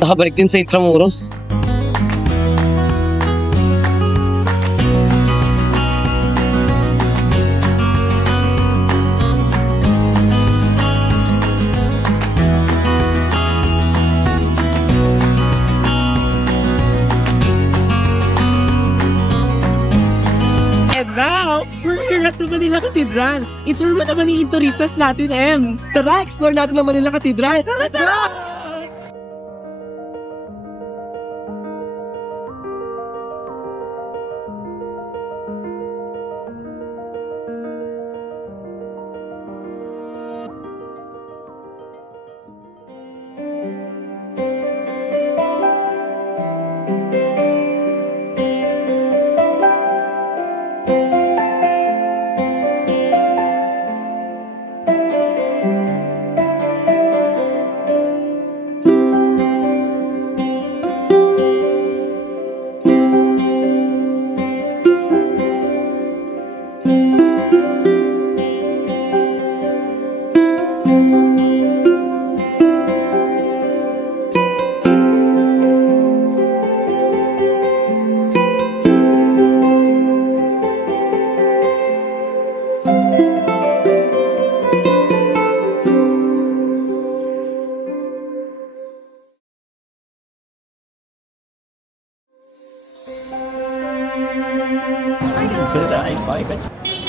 nakabalik din sa Intramuros. And now, we're here at the Manila Cathedral. Itour mo naman yung turistas natin, Em. Tara, explore natin ang Manila Cathedral. Let's go!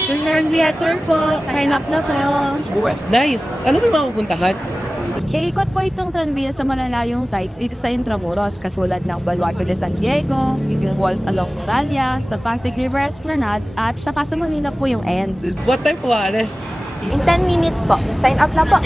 Return theater po. Sign up na po. Nice! Ano ba yung mapupuntahan? Iikot po itong tranvia sa malalayong sites dito sa Intramuros, katulad ng Baluarte de San Diego, yung walls along Moralia, sa Pasig River Esplanade, at sa Casa Manila po yung end. What time po, Alice? In 10 minutes po. Sign up na po.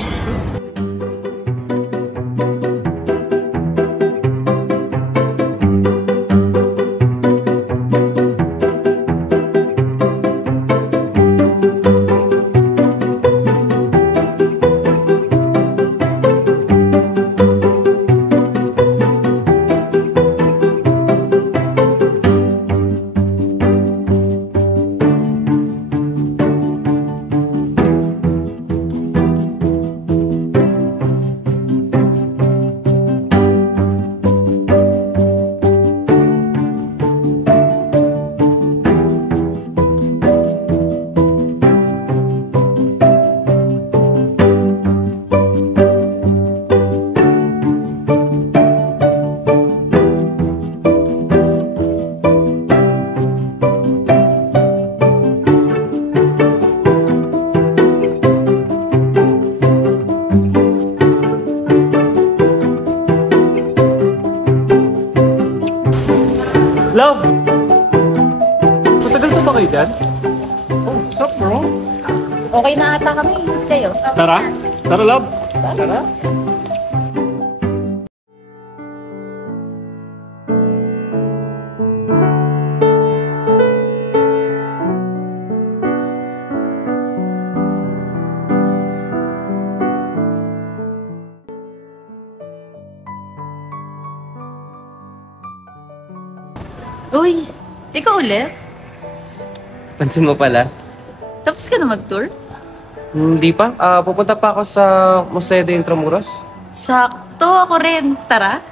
Love! Matagal pa ba kayo dyan? Oh, what's up, bro? Okay na ata kami. Kayo? Tara! Tara, love! Tara. Uy, ikaw ulit? Pansin mo pala? Tapos ka na mag-tour? Hindi pa. Pupunta pa ako sa Museo de Intramuros. Sakto, ako rin. Tara.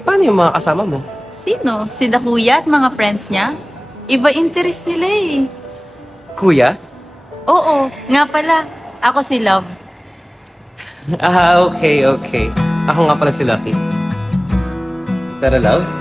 Paano yung mga kasama mo? Sino? Sina kuya at mga friends niya? Iba interest nila eh. Kuya? Oo, nga pala. Ako si Love. Okay. Ako nga pala si Lucky. Tara, love?